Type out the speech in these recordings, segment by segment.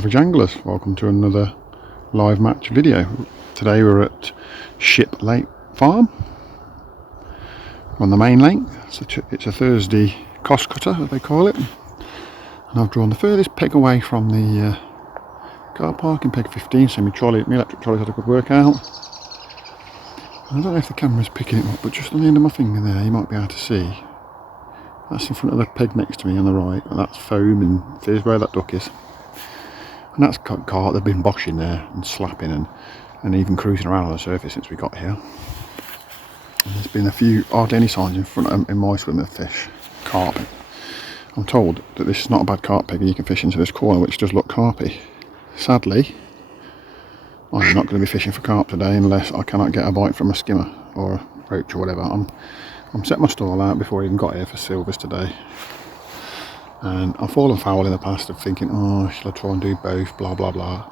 Average Anglers, welcome to another live match video. Today we're at Shiplate farm on the main lake. It's a Thursday cost cutter, as they call it, and I've drawn the furthest peg away from the car park in peg 15, so my electric trolley's had a good workout. I don't know if the camera's picking it up, but just on the end of my finger there you might be able to see. That's in front of the peg next to me on the right, and that's foam and fizz where that duck is. And that's carp. They've been boshing there and slapping and even cruising around on the surface since we got here. And there's been a few hardly any signs in front of in my swim of fish, carp. I'm told that this is not a bad carp peg and you can fish into this corner, which does look carpy. Sadly, I'm not going to be fishing for carp today unless I cannot get a bite from a skimmer or a roach or whatever. I'm setting my stall out before I even got here for silvers today. And I've fallen foul in the past of thinking, oh, shall I try and do both, blah blah blah.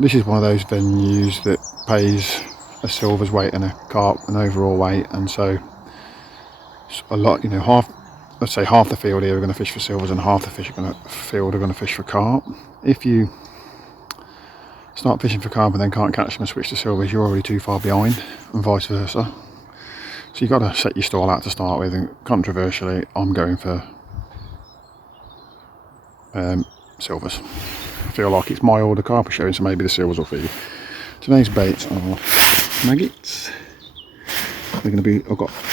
This is one of those venues that pays a silver's weight and a carp an overall weight, and so a lot, let's say half the field here are going to fish for silvers and half the field are going to fish for carp. If you start fishing for carp and then can't catch them and switch to silvers, you're already too far behind, and vice versa. So you've got to set your stall out to start with, and controversially I'm going for silvers. I feel like it's my order carp showing, so maybe the silvers will feed. Today's baits are maggots. They're going to be,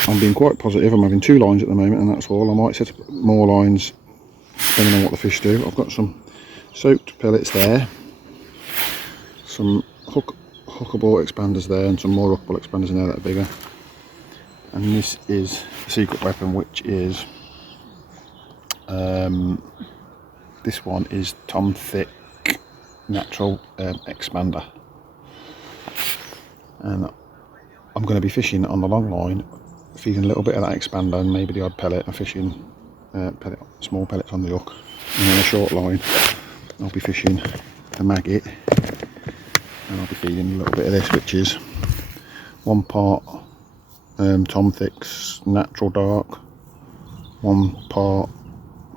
I'm being quite positive, I'm having 2 lines at the moment and that's all. I might set up more lines depending on what the fish do. I've got some soaked pellets there, some hookable expanders there, and some more hookable expanders in there that are bigger. And this is the secret weapon, which is this one is Tom Thick natural expander, and I'm going to be fishing on the long line, feeding a little bit of that expander and maybe the odd pellet, and fishing small pellets on the hook. And on a short line I'll be fishing the maggot, and I'll be feeding a little bit of this, which is 1 part Tom Thick's natural dark, 1 part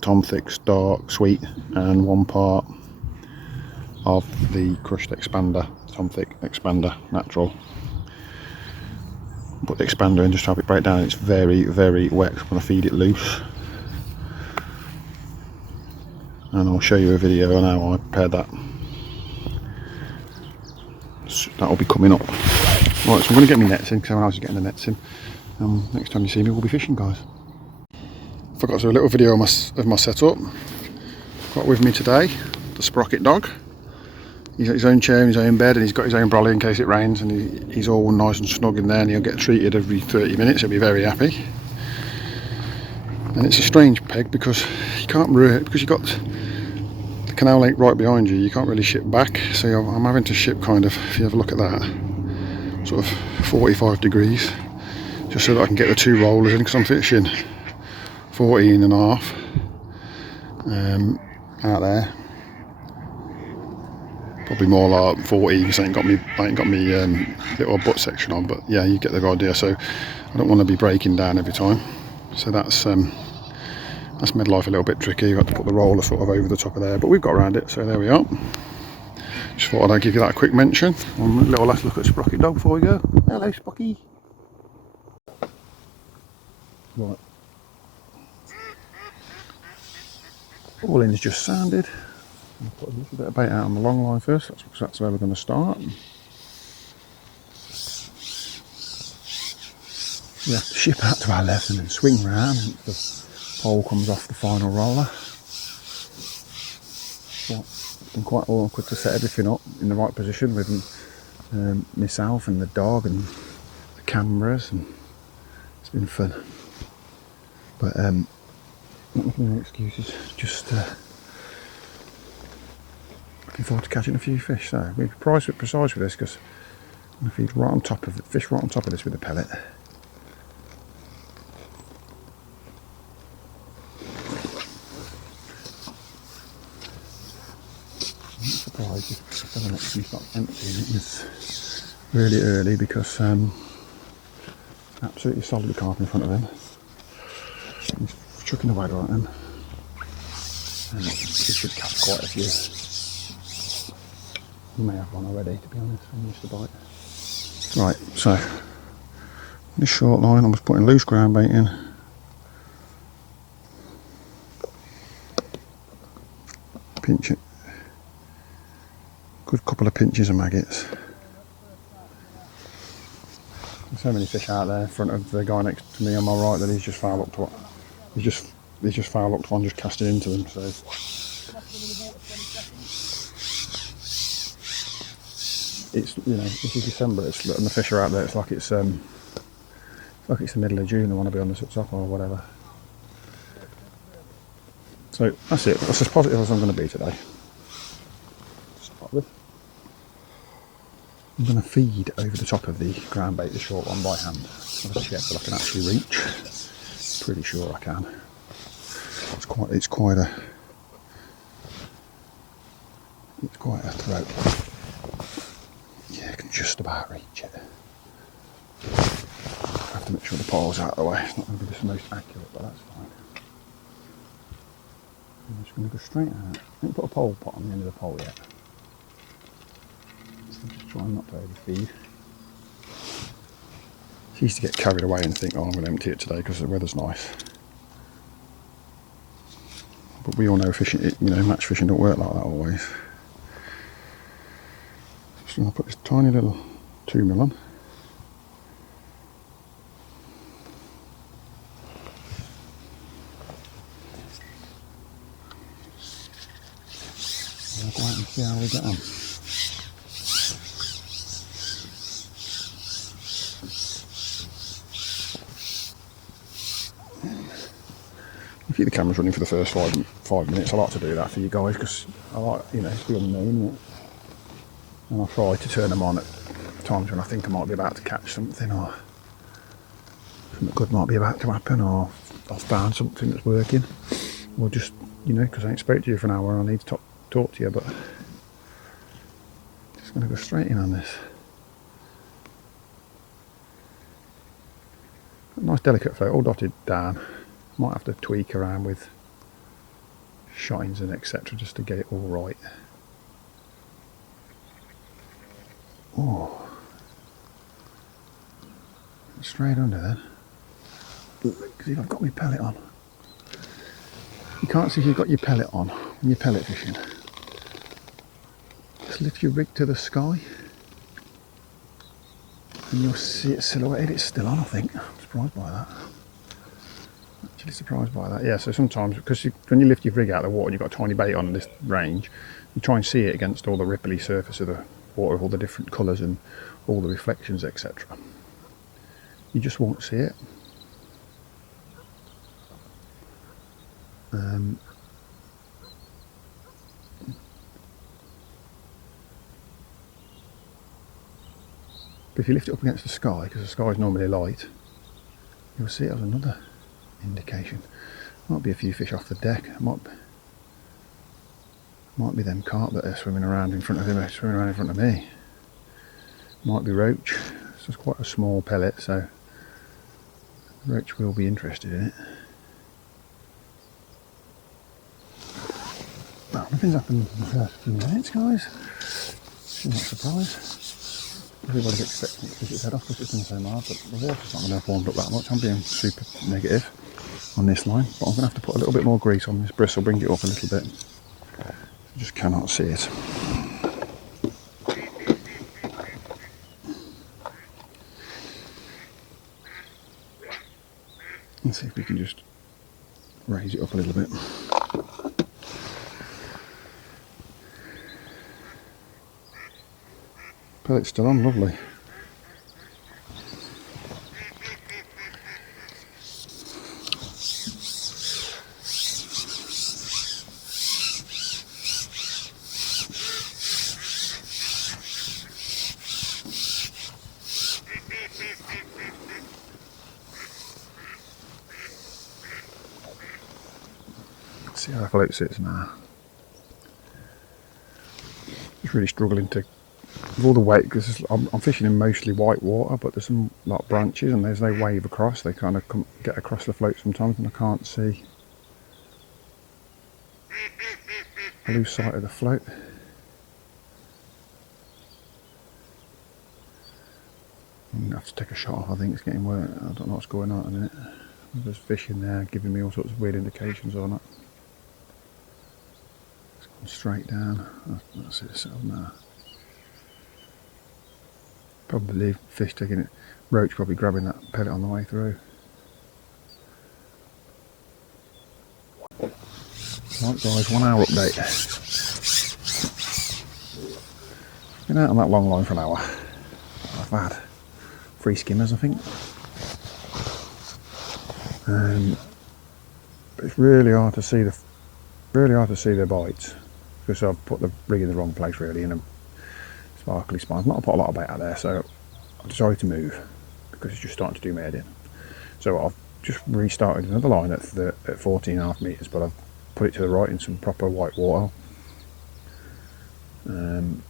Tom Thick's dark sweet, and 1 part of the crushed expander, Tom Thick expander natural. Put the expander in just to have it break down. It's very very wet. I'm going to feed it loose, and I'll show you a video on how I prepared that. So that'll be coming up. Right, so I'm going to get my nets in because everyone else is getting the nets in. Next time you see me, we'll be fishing, guys. Forgot to do a little video of my setup. Got with me today the sprocket dog. He's got his own chair in his own bed, and he's got his own brolly in case it rains, and he's all nice and snug in there, and he'll get treated every 30 minutes. He'll be very happy. And it's a strange peg because you can't really, because you've got the canal lake right behind you, you can't really ship back. So I'm having to ship kind of, if you have a look at that, sort of 45 degrees, just so that I can get the 2 rollers in, because I'm fishing 14 and a half out there. Probably more like 14 because I ain't got me little butt section on, but yeah, you get the idea. So I don't want to be breaking down every time. So that's made life a little bit tricky. You've got to put the roller sort of over the top of there, but we've got around it, so there we are. Just thought I'd give you that a quick mention. One little last look at Sprocket Dog before we go. Hello, Spocky. Right. All in's just sounded. I'll put a little bit of bait out on the long line first, that's where we're going to start. We have to ship out to our left and then swing round, and the pole comes off the final roller. So it's been quite awkward to set everything up in the right position with myself and the dog and the cameras, and it's been fun. But not making any excuses, just looking forward to catching a few fish. So we're precise with this because I'm going to feed right on top of fish right on top of this with a pellet. I'm not surprised if the next one's not emptying. It was really early because absolutely solid carp in front of him. He's chucking away right then. You should catch quite a few. You may have one already, to be honest, when you used to bite. Right, so this short line, I'm just putting loose ground bait in. Pinch it. Good couple of pinches of maggots. There's so many fish out there in front of the guy next to me on my right that he's just foul up to what. He's just foul up to one, just casting into them. So it's, you know, this is December. It's, and the fish are out there. It's like it's the middle of June. They want to be on the top or whatever. So that's it. That's as positive as I'm going to be today. I'm going to feed over the top of the ground bait, the short one, by hand. I'll just check that I can actually reach. Pretty sure I can. It's quite a throat. Yeah, I can just about reach it. I have to make sure the pole's out of the way. It's not going to be the most accurate, but that's fine. I'm just going to go straight out. I didn't put a pole pot on the end of the pole yet. I'm just trying not to overfeed. I used to get carried away and think, oh, I'm going to empty it today because the weather's nice. But we all know fishing, you know, match fishing don't work like that always. Just going to put this tiny little 2mm on. We'll go out and see how we get on. Keep the cameras running for the first 5 minutes. I like to do that for you guys because I like, you know, it's the unknown, isn't it? And I try to turn them on at times when I think I might be about to catch something, or something good might be about to happen, or I've found something that's working, or just, you know, because I ain't spoke to you for an hour and I need to talk to you, but just going to go straight in on this. Nice delicate float, all dotted down. Might have to tweak around with shines and etc. just to get it all right. Oh, straight under then. Because if I've got my pellet on, you can't see if you've got your pellet on when you're pellet fishing. Just lift your rig to the sky and you'll see it silhouetted. It's still on, I think. I'm surprised by that. Actually surprised by that. Yeah, so sometimes, because when you lift your rig out of the water and you've got a tiny bait on this range, you try and see it against all the ripply surface of the water, all the different colours and all the reflections, etc. You just won't see it. But if you lift it up against the sky, because the sky is normally light, you'll see it as another indication. Might be a few fish off the deck. Might be them carp that are swimming around in front of him, swimming around in front of me. Might be roach. It's just quite a small pellet, so roach will be interested in it. Well, nothing's happened in the first few minutes, guys. I'm not surprised. Everybody's expecting it to fish its head off because it's been so hard, but the water's not going to have warmed up that much. I'm being super negative on this line, but I'm going to have to put a little bit more grease on this bristle, bring it up a little bit. I just cannot see it. Let's see if we can just raise it up a little bit. Pellet's still on, lovely. See how the float sits now. Just really struggling to, with all the weight, because I'm fishing in mostly white water, but there's some like branches and there's no wave across. They kind of get across the float sometimes and I can't see. I lose sight of the float. I'm going to have to take a shot off. I think it's getting wet. I don't know what's going on at the minute. There's fish in there giving me all sorts of weird indications on it. It's gone straight down. That's it settled now. Probably leave fish taking it. Roach probably grabbing that pellet on the way through. Right guys, 1 hour update. Been out on that long line for an hour. I've had 3 skimmers I think. But it's really hard to see the bites because I've put the rig in the wrong place really in a sparkly spines. Not put a lot of bait out there, so I decided to move because it's just starting to do my head in. So I've just restarted another line at 14.5 metres, but I've put it to the right in some proper white water. And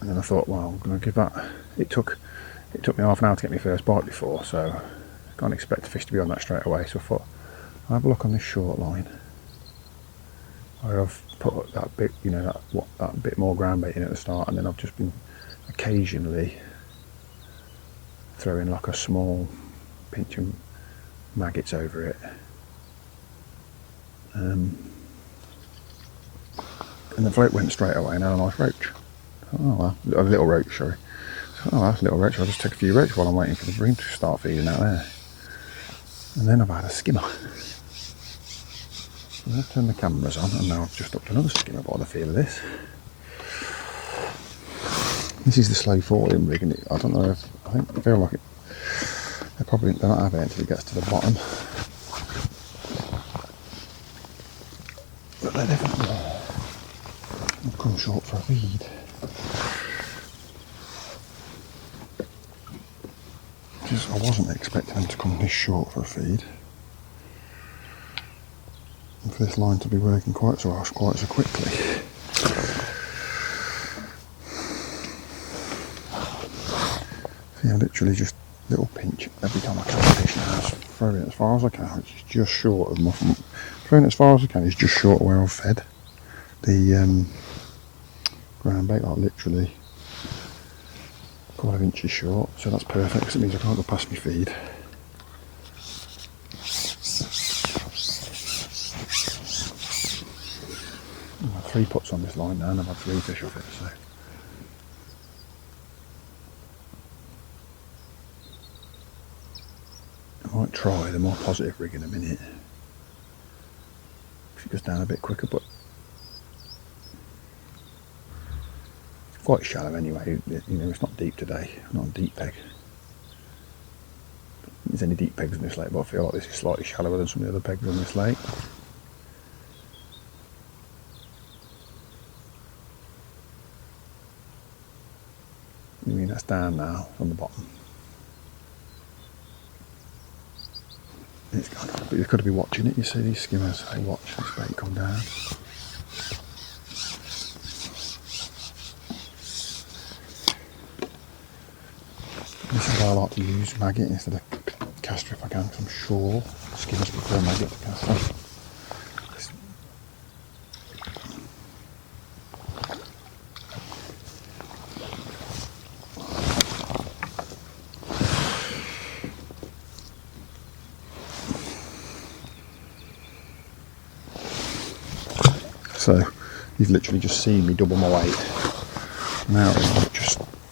then I thought, well, I'm going to give that. It took me half an hour to get my first bite before, so I can't expect the fish to be on that straight away. So I thought, I'll have a look on this short line. I've put that bit, you know, that bit more ground bait in at the start, and then I've just been occasionally throwing like a small pinch of maggots over it. And the float went straight away and had a nice roach. Oh well, a little roach, sorry. Oh, that's a little roach. I'll just take a few roach while I'm waiting for the bream to start feeding out there. And then I've had a skimmer. So I've turned the cameras on and now I've just upped another skimmer by the feel of this. This is the slow falling rig, and I don't know if, I feel like they're not having it until it gets to the bottom. But they definitely will come short for a feed. I wasn't expecting them to come this short for a feed. And for this line to be working quite so quickly. Yeah, literally just little pinch every time I catch a fish now. Throw it as far as I can, which is just short of my. Throwing it as far as I can is just short of where I've fed the ground bait, like literally a couple of inches short. So that's perfect because it means I can't go past my feed. I've had 3 puts on this line now and I've had 3 fish off it. So. I might try the more positive rig in a minute. If it goes down a bit quicker, but it's quite shallow anyway. You know, it's not deep today. Not a deep peg. There's any deep pegs in this lake, but I feel like this is slightly shallower than some of the other pegs on this lake. I mean, that's down now on the bottom. It's gone, but you've got to be watching it. You see these skimmers, they watch this bait come down. This is why I like to use maggot instead of castor if I can, because I'm sure skimmers prefer maggot to castor. So you've literally just seen me double my weight. Now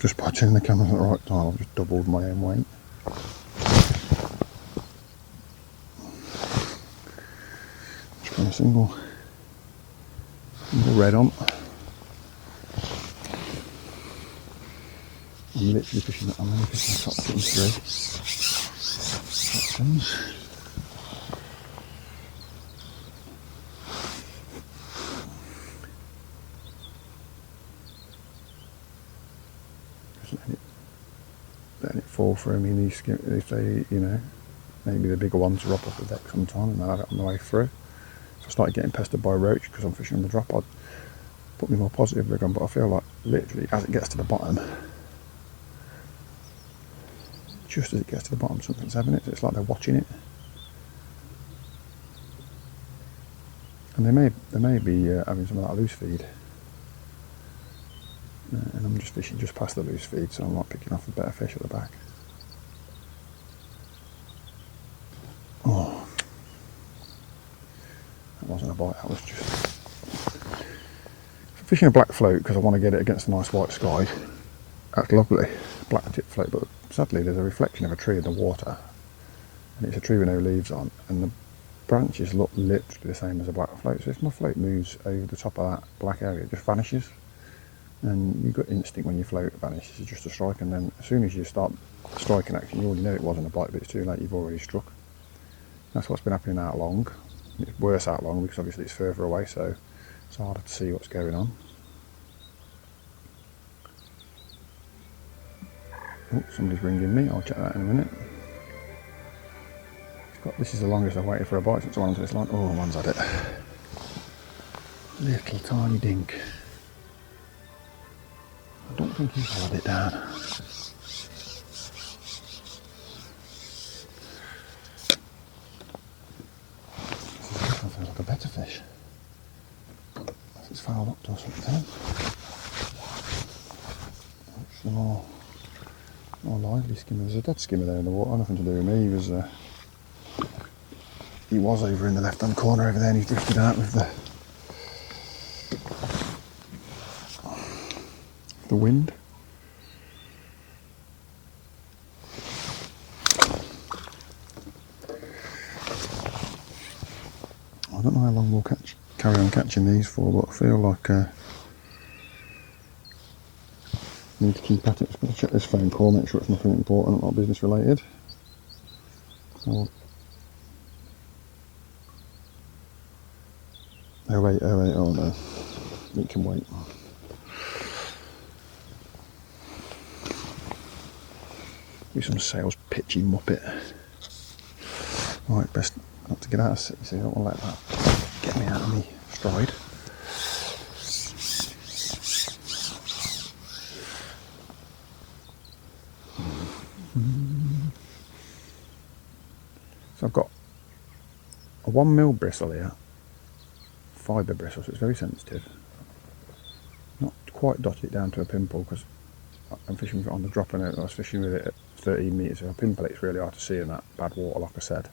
just by turning the camera at the right time, I've just doubled my own weight. Just put a single red on. I'm literally fishing the top 3 sections. Letting it fall through me. If they, you know, maybe the bigger ones drop off the deck sometime and they'll have it on the way through. If I started getting pestered by roach because I'm fishing on the drop, I'd put me more positive rig on, but I feel like literally as it gets to the bottom, just as it gets to the bottom, something's having it. It's like they're watching it. And they may be having some of that loose feed. And I'm just fishing just past the loose feed, so I'm not picking off a better fish at the back. Oh, that wasn't a bite, that was just fishing a black float because I want to get it against a nice white sky. That's lovely, black tip float, but sadly there's a reflection of a tree in the water, and it's a tree with no leaves on, and the branches look literally the same as a black float. So if my float moves over the top of that black area, it just vanishes. And you've got instinct when your float vanishes, it's just a strike, and then as soon as you start striking action, you already know it wasn't a bite, but it's too late, you've already struck. That's what's been happening out long. It's worse out long because obviously it's further away, so it's harder to see what's going on. Oh, somebody's ringing me, I'll check that in a minute. This is the longest I've waited for a bite since I went onto this line. Oh, one's had it. Little tiny dink. I don't think he's followed it down. This feels like a better fish. Unless it's fouled up to something. It's the more lively skimmer. There's a dead skimmer there in the water, nothing to do with me. He was over in the left hand corner over there, and he's drifted out with the wind. I don't know how long we'll carry on catching these for, but I feel like I need to keep at it. I'm just going to check this phone call, make sure it's nothing important, not business related. Oh wait, oh no, it can wait. Do some sales pitchy muppet. Right, best not to get out of city, so I don't want to let that get me out of me stride. So I've got a 1mm bristle here, fibre bristle, so it's very sensitive. Not quite dot it down to a pimple because I'm fishing with it on the drop, and I was fishing with it at 13 metres, so a pimple it's really hard to see in that bad water, like I said.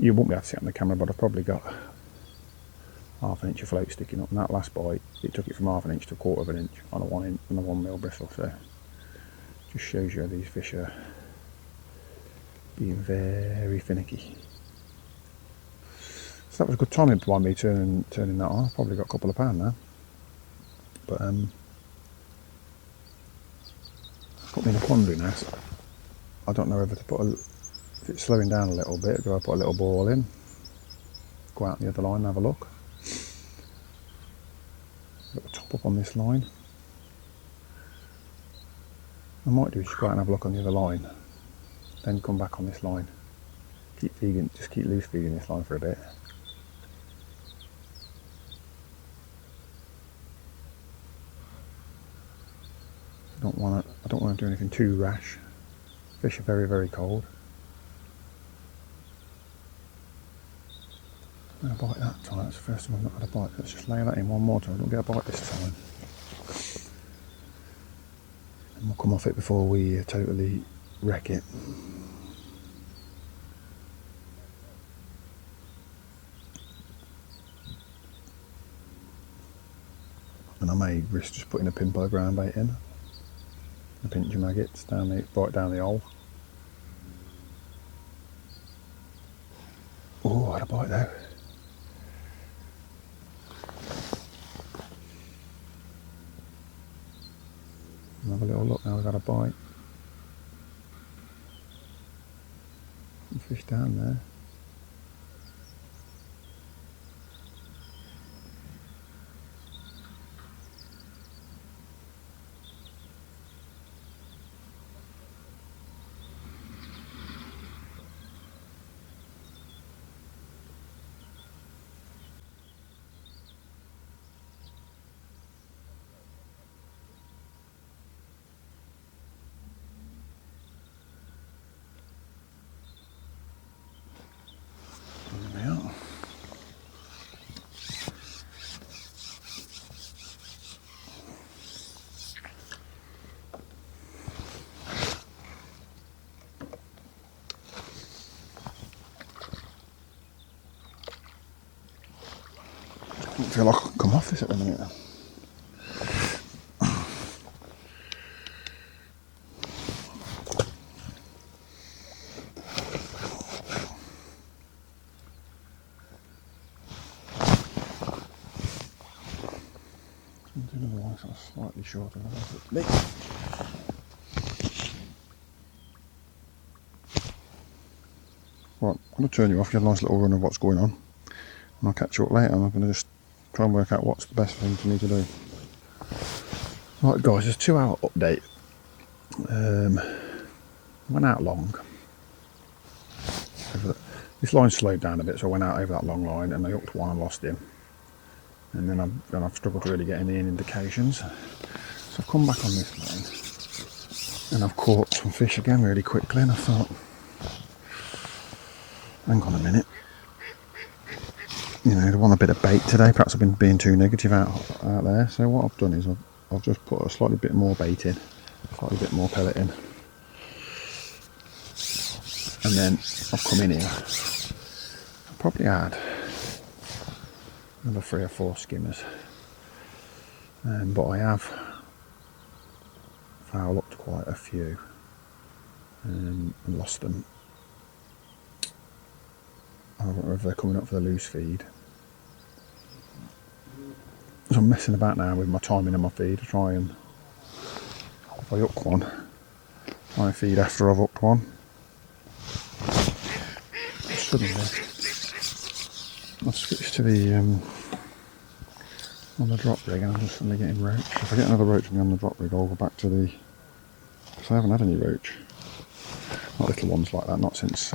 You won't be able to see it on the camera, but I've probably got half an inch of float sticking up, and that last bite, it took it from half an inch to a quarter of an inch on a 1mm bristle, so just shows you how these fish are being very finicky. So that was a good timing by me turning that on. I've probably got a couple of pound now, but put me in a quandary now. So I don't know whether to put if it's slowing down a little bit, do I put a little ball in, go out the other line and have a look. Little top up on this line. I might do is just go out and have a look on the other line, then come back on this line. Just keep loose feeding this line for a bit. I don't want to do anything too rash. Fish are very, very cold. I'm going to bite that time. That's the first time I've not had a bite. Let's just lay that in one more time. I don't get a bite this time. And we'll come off it before we totally wreck it. And I may risk just putting a pinpo groundbait in. A pinch of maggots right down the hole. Oh, I had a bite though. Have a little look now, we've got a bite. Some fish down there. feel like I can come off this at the minute. Otherwise, I'm slightly shorter than I thought it to be. Right, I'm going to turn you off. You have a nice little run of what's going on, and I'll catch you up later. I'm going to just try and work out what's the best thing for me to do. Right, guys, there's a 2-hour update. Went out long. This line slowed down a bit, so I went out over that long line, and I hooked one and lost him. And then I've struggled to really get any indications. So I've come back on this line, and I've caught some fish again really quickly, and I thought, hang on a minute, you know, I want a bit of bait today. Perhaps I've been being too negative out there. So what I've done is I've just put a slightly bit more bait in, slightly bit more pellet in, and then I've come in here. I'll probably add another 3 or 4 skimmers, but I have foul up to quite a few and lost them. I don't know if they're coming up for the loose feed. So I'm messing about now with my timing on my feed to try and, if I hook one, try and feed after I've hooked one. Suddenly, I've switched to the on the drop rig, and I'm just suddenly getting roach. If I get another roach on the drop rig, I'll go back to the, because I haven't had any roach. Not little ones like that, not since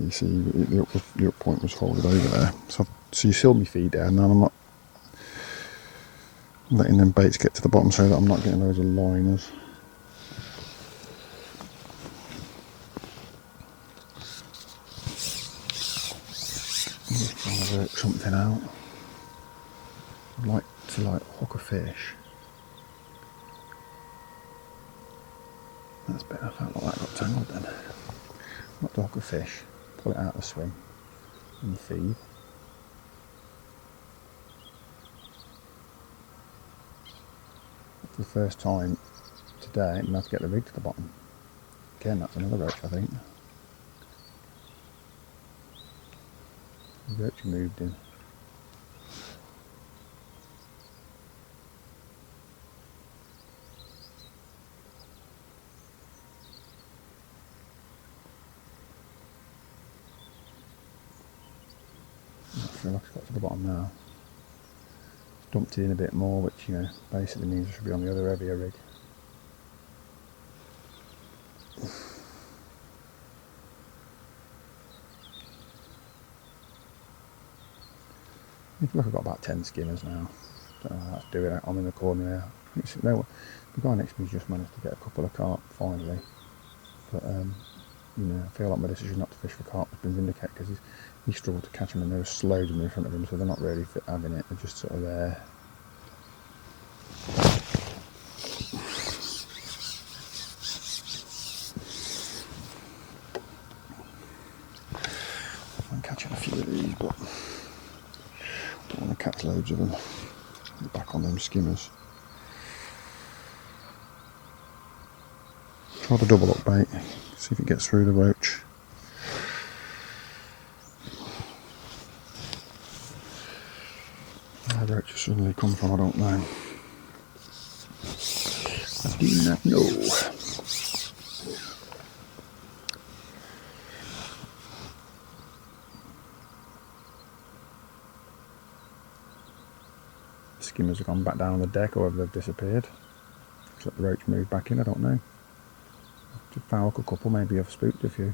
you see the up point was folded over there. So you sealed me feed there, and now I'm not letting them baits get to the bottom so that I'm not getting loads of liners. I'm just trying to work something out. I'd like to hook a fish. That's better. I felt like that got tangled then. Not to hook a fish, pull it out of the swim and feed. For the first time today, I'm going to have to get the rig to the bottom. Again, that's another roach, I think. The roach moved in. I feel like it's got to the bottom now. Dumped it in a bit more, which, you know, basically means it should be on the other heavier rig. I feel like I've got about 10 skimmers now. Don't know how to do it. I'm in the corner there. The guy next to me's just managed to get a couple of carp finally. But, you know, I feel like my decision not to fish for carp has been vindicated, because he struggled to catch them, and there was loads of them in front of him, so they're not really having it. They're just sort of there. I'm catching a few of these, but I don't want to catch loads of them. Get back on them skimmers. Try the double up bait, see if it gets through the roach. Where the roach has suddenly come from, I don't know. I do not know. Skimmers have gone back down on the deck, or whether they've disappeared. Looks like the roach moved back in, I don't know. To foul a couple, maybe I've spooked a few.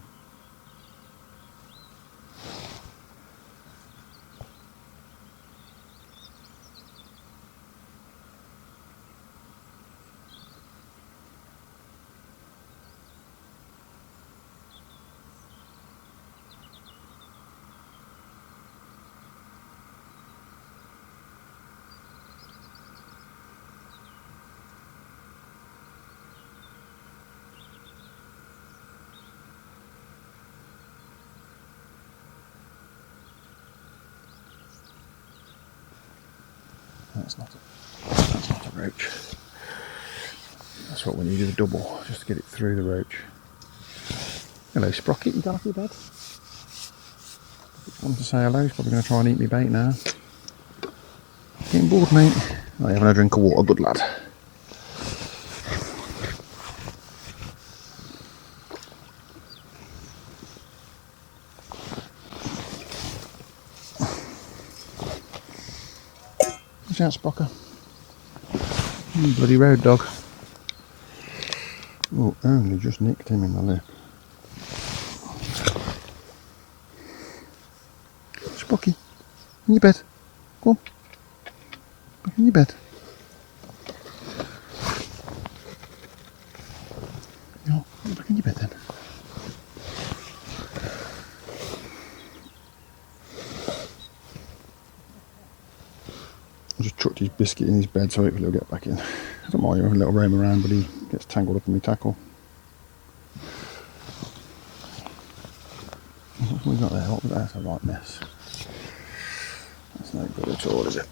That's not a roach. That's what we need, is a double, just to get it through the roach. Hello Sprocket, you got off your bed? Just wanted to say hello, he's probably going to try and eat me bait now. Getting bored, mate. Oh, having a drink of water, good lad. Watch out, Sprocker. Bloody road dog. Oh, only just nicked him in the lip. Sprocky, in your bed. Go on. Back in your bed. No, back in your bed then. I just chucked his biscuit in his bed so hopefully he'll get back in. I don't mind having a little roam around, but he gets tangled up in my tackle. What have we got there? What was that? That's a right mess. That's no good at all, is it?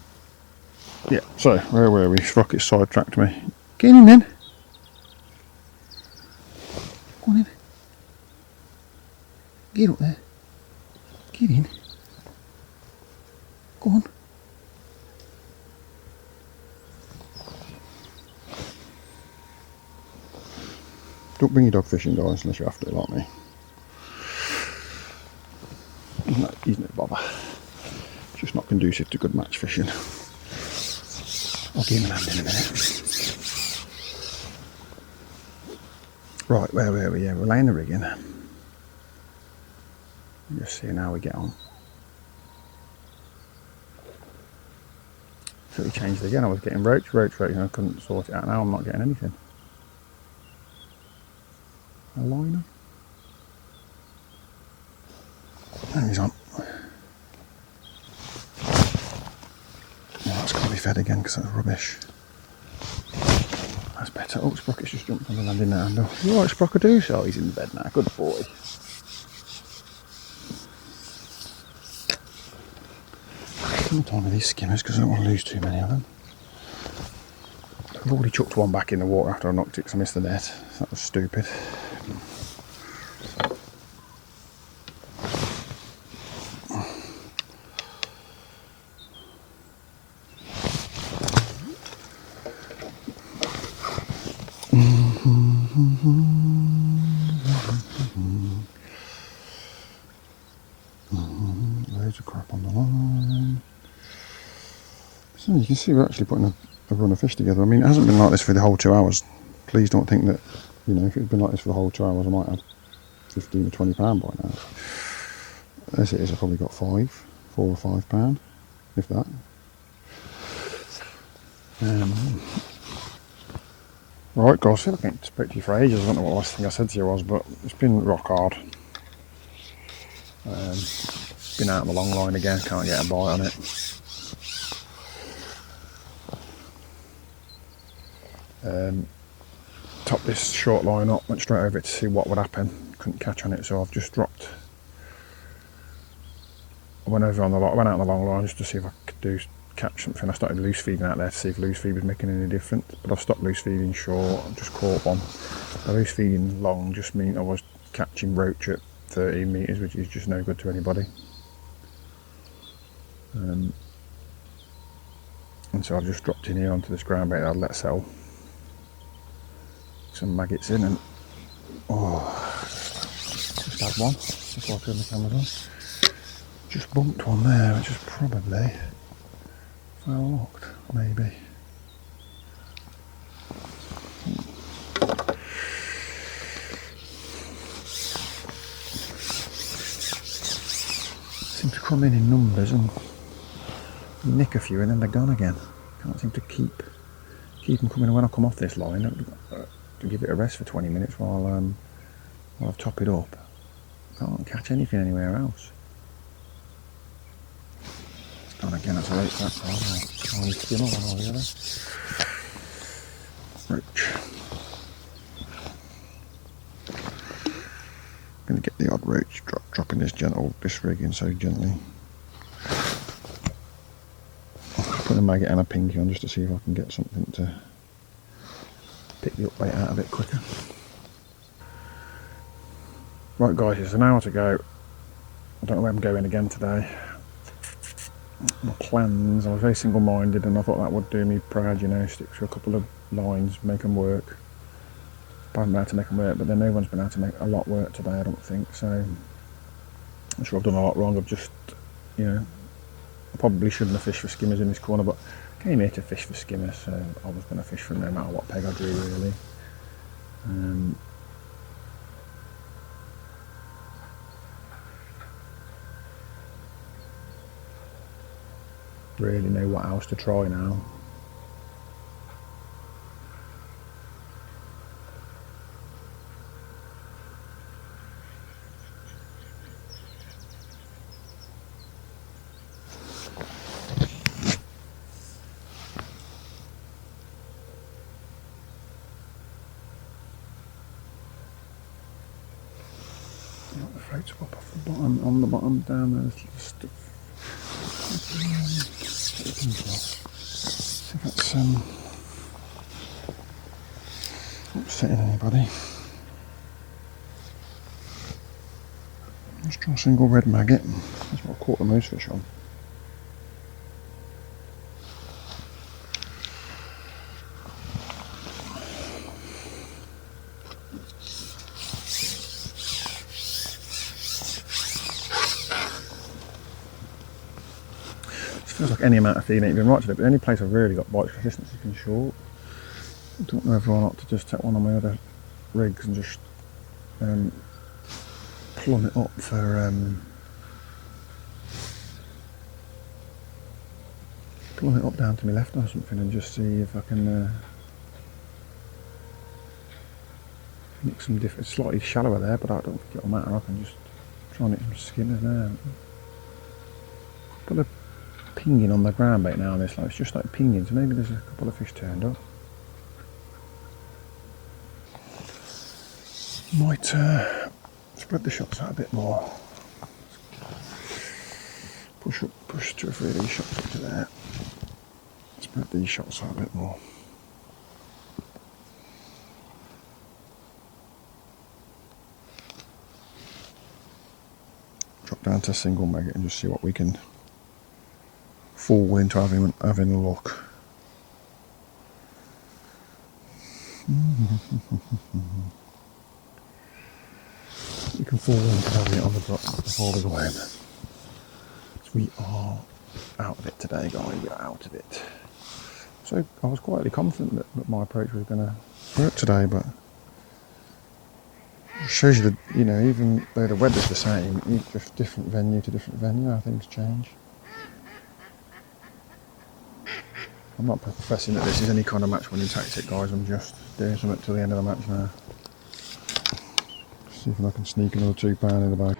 Yeah, so where were we? Sprocket sidetracked me. Get in then. Go on in. Get up there. Get in. Go on. Don't bring your dog fishing, guys, unless you're after it like me. He's no bother. It's just not conducive to good match fishing. I'll give him a hand in a minute. Right, where were we? Yeah, we're laying the rig in. Just seeing how we get on. So we changed it again. I was getting roach, and I couldn't sort it out. Now I'm not getting anything. A liner. There he's on. Oh, that's got to be fed again because that's rubbish. That's better. Oh, Sprocket's just jumped on the landing there. You alright, Sprocket? Do so. He's in the bed now. Good boy. I'm done with these skimmers because I don't want to lose too many of them. I've already chucked one back in the water after I knocked it because I missed the net. That was stupid. Loads of crap on the line. So you can see we're actually putting a run of fish together. I mean, it hasn't been like this for the whole 2 hours. Please don't think that, you know, if it had been like this for the whole 2 hours, I might have 15 or 20 pound by now. As it is, I've probably got 4 or 5 pound, if that. Right, guys, I feel like I ain't spoke to you for ages. I don't know what the last thing I said to you was, but it's been rock hard. Been out on the long line again, can't get a bite on it. Topped this short line up, went straight over it to see what would happen. Couldn't catch on it, so I've just dropped. I went out on the long line just to see if I could catch something. I started loose feeding out there to see if loose feed was making any difference, but I've stopped loose feeding short. I've just caught one. The loose feeding long just meant I was catching roach at 13 metres, which is just no good to anybody. And so I've just dropped in here onto this ground bait that I'd let settle. Some maggots in, and just had one before I turned the cameras on. Just bumped one there, which is probably foul locked, maybe. Seem to come in numbers and nick a few, and then they're gone again. Can't seem to keep them coming. When I come off this line, to give it a rest for 20 minutes while I've top it up. Can't catch anything anywhere else. It's gone again. That's a late start. I'll skimmer one or the other. Roach. Going to get the odd roach dropping this rig in so gently. put a maggot and a pinky on just to see if I can get something to pick the upbait out of it quicker. Right guys, it's an hour to go. I don't know where I'm going again today. My plans, I was very single-minded and I thought that would do me proud, you know, stick to a couple of lines, make them work. I haven't been able to make them work, but then no one's been able to make a lot work today, I don't think, so I'm sure I've done a lot wrong. I've just, you know, I probably shouldn't have fished for skimmers in this corner, but I came here to fish for skimmers, so I was going to fish for them no matter what peg I drew, really. Really know what else to try now. Not afraid to pop off the bottom, on the bottom down there, there's stuff. See if that's upsetting anybody. Let's try a single red maggot. That's what I caught the most fish on. Feels like any amount of feed ain't been right today, but the only place I've really got bites consistency has been short. I don't know whether or not to just take one of my other rigs and just plumb it up for plumb it up down to my left or something and just see if I can nick some different. It's slightly shallower there, but I don't think it'll matter. I can just try and nick some skimmers there. Couple of pinging on the ground bait now, and it's just like pinging, so maybe there's a couple of fish turned up. Might spread the shots out a bit more. Push 2 or 3 of these shots up to there. Spread these shots out a bit more. Drop down to a single maggot and just see what we can fall into having a look. You can fall into having it on the drop before we go home. So we are out of it today, guys. We are out of it. So I was quietly confident that my approach was going to work today, but it shows you that, you know, even though the weather's the same, just different venue to different venue, how things change. I'm not professing that this is any kind of match winning tactic, guys. I'm just doing something till the end of the match now. See if I can sneak another £2 in the bag.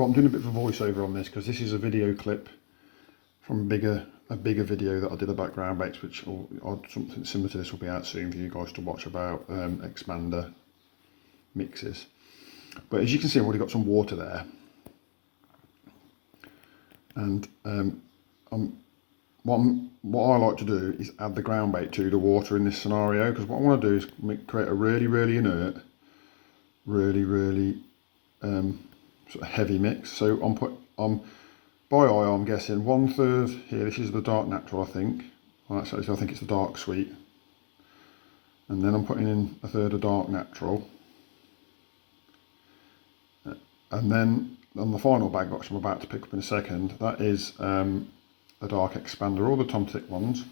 Well, I'm doing a bit of a voiceover on this because this is a video clip from a bigger video that I did about ground baits, which or something similar to this will be out soon for you guys to watch about expander mixes. But as you can see, I've already got some water there, and what I like to do is add the ground bait to the water in this scenario, because what I want to do is create a really inert, really sort of heavy mix. So by eye I'm guessing 1/3 here. This is the dark natural, I think. Well, actually, I think it's the dark sweet. And then I'm putting in 1/3 of dark natural. And then on the final bag, which I'm about to pick up in a second, that is a dark expander, all the Tomtic ones.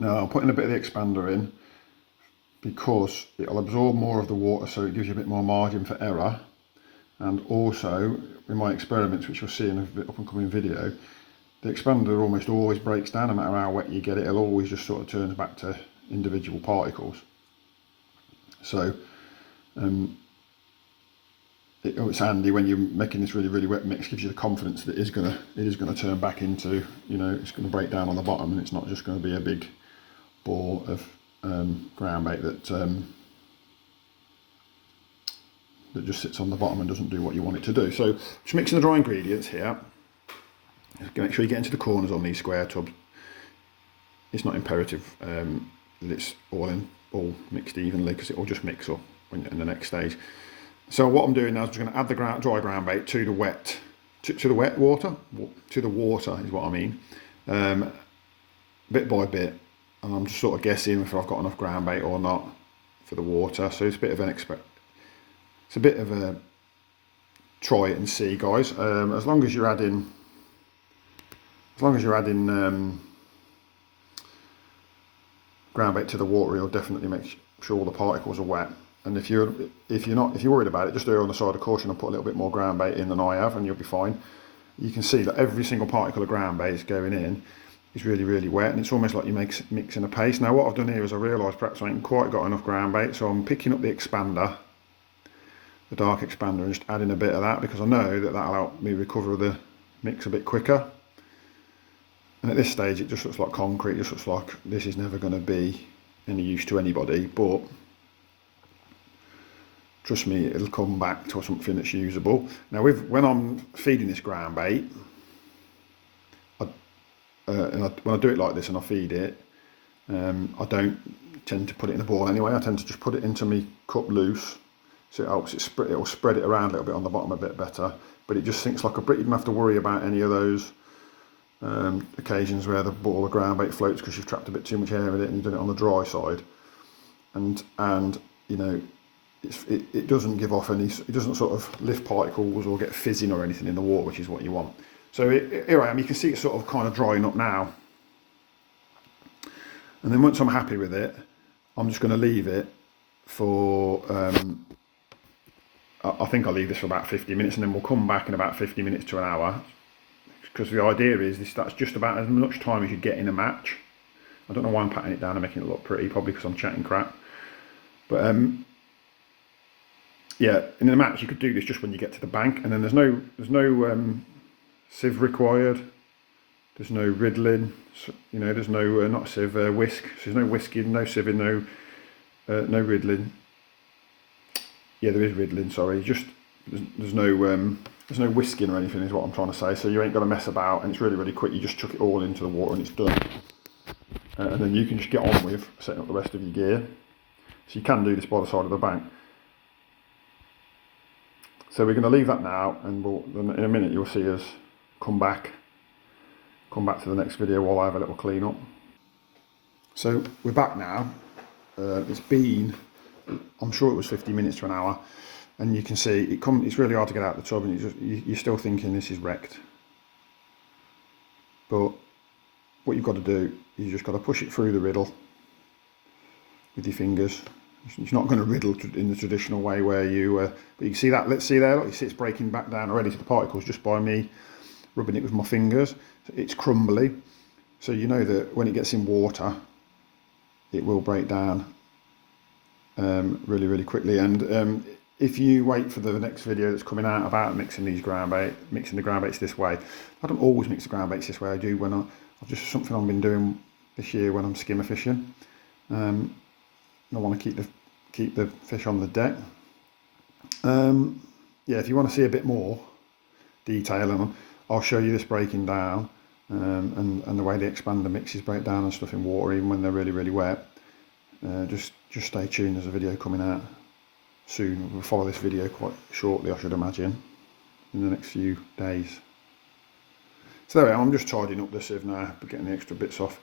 Now I'm putting a bit of the expander in because it'll absorb more of the water, so it gives you a bit more margin for error. And also, in my experiments, which you'll see in an up and coming video, the expander almost always breaks down. No matter how wet you get it, it'll always just sort of turns back to individual particles. So it's handy when you're making this really wet mix. Gives you the confidence that it is gonna turn back into, you know, it's going to break down on the bottom, and it's not just going to be a big ball of ground bait that just sits on the bottom and doesn't do what you want it to do. So just mixing the dry ingredients here. Just make sure you get into the corners on these square tubs. It's not imperative that it's all mixed evenly, because it will just mix up in the next stage. So what I'm doing now is just going to add the dry ground bait to the wet water. To the water is what I mean, bit by bit, and I'm just sort of guessing if I've got enough ground bait or not for the water. So it's a bit of a try it and see, guys. As long as you're adding ground bait to the water, you'll definitely make sure all the particles are wet. And if you're worried about it, just err on the side of caution and put a little bit more ground bait in than I have, and you'll be fine. You can see that every single particle of ground bait is going in is really wet, and it's almost like you're mixing a paste. Now what I've done here is I realised perhaps I ain't quite got enough ground bait, so I'm picking up the expander, the dark expander, and just adding a bit of that, because I know that that'll help me recover the mix a bit quicker. And at this stage it just looks like concrete. It just looks like this is never going to be any use to anybody, but trust me, it'll come back to something that's usable. Now when I'm feeding this ground bait, when I do it like this and I feed it, I don't tend to put it in a ball anyway. I tend to just put it into my cup loose, so it helps it'll spread it around a little bit on the bottom a bit better, but it just sinks like a brick. You don't have to worry about any of those occasions where the ball of ground bait floats because you've trapped a bit too much air in it and you've done it on the dry side, and you know, it doesn't give off any, it doesn't sort of lift particles or get fizzing or anything in the water, which is what you want. So here I am. You can see it's sort of kind of drying up now, and then once I'm happy with it, I'm just going to leave it for I think I'll leave this for about 50 minutes, and then we'll come back in about 50 minutes to an hour, because the idea is that's just about as much time as you get in a match. I don't know why I'm patting it down and making it look pretty, probably because I'm chatting crap, but yeah, in a match you could do this just when you get to the bank, and then there's no sieve required, there's no riddling, you know, there's no not sieve, whisk, so there's no whisking, no sieving, no riddling. Yeah, there is riddling, sorry, just there's no whisking or anything is what I'm trying to say, so you ain't got to mess about, and it's really quick. You just chuck it all into the water and it's done, and then you can just get on with setting up the rest of your gear. So you can do this by the side of the bank. So we're going to leave that now, and in a minute you'll see us come back to the next video while I have a little clean up. So we're back now. It's been, I'm sure it was 50 minutes to an hour, and you can see it's really hard to get out of the tub, and you're still thinking this is wrecked. But what you've got to do is you just got to push it through the riddle with your fingers. It's not going to riddle in the traditional way where you, but you can see that, let's see there, look, you see it's breaking back down already to the particles just by me rubbing it with my fingers. It's crumbly, so you know that when it gets in water, it will break down really quickly. And if you wait for the next video that's coming out about mixing the groundbaits this way, I don't always mix the groundbaits this way. I do when I've just something I've been doing this year when I'm skimmer fishing. I want to keep the fish on the deck. Yeah, if you want to see a bit more detail, and I'll show you this breaking down, and the way the expander mixes break down and stuff in water, even when they're really wet. Just stay tuned. There's a video coming out soon. We'll follow this video quite shortly, I should imagine, in the next few days. So there we are. I'm just tidying up the sieve now, but getting the extra bits off.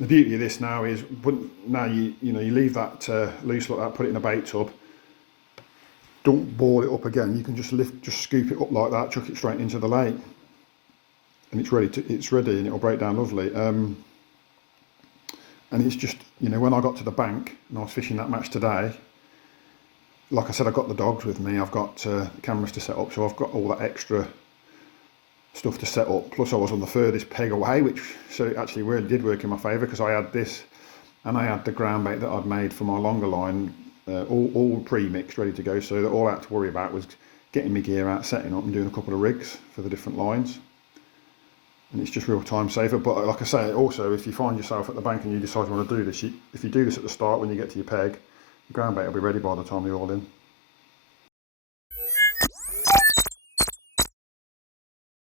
The beauty of this now is, now you leave that loose like that, put it in a bait tub. Don't ball it up again. You can just scoop it up like that, chuck it straight into the lake, and it's ready, and it'll break down lovely. And it's just, when I got to the bank and I was fishing that match today, like I said, I've got the dogs with me. I've got cameras to set up, so I've got all that extra stuff to set up. Plus I was on the furthest peg away, so it actually really did work in my favour, because I had this and I had the ground bait that I'd made for my longer line, all pre-mixed, ready to go. So that all I had to worry about was getting my gear out, setting up and doing a couple of rigs for the different lines. And it's just real time saver. But like I say, also, if you find yourself at the bank and you decide you want to do this, if you do this at the start when you get to your peg, the ground bait will be ready by the time you're all in.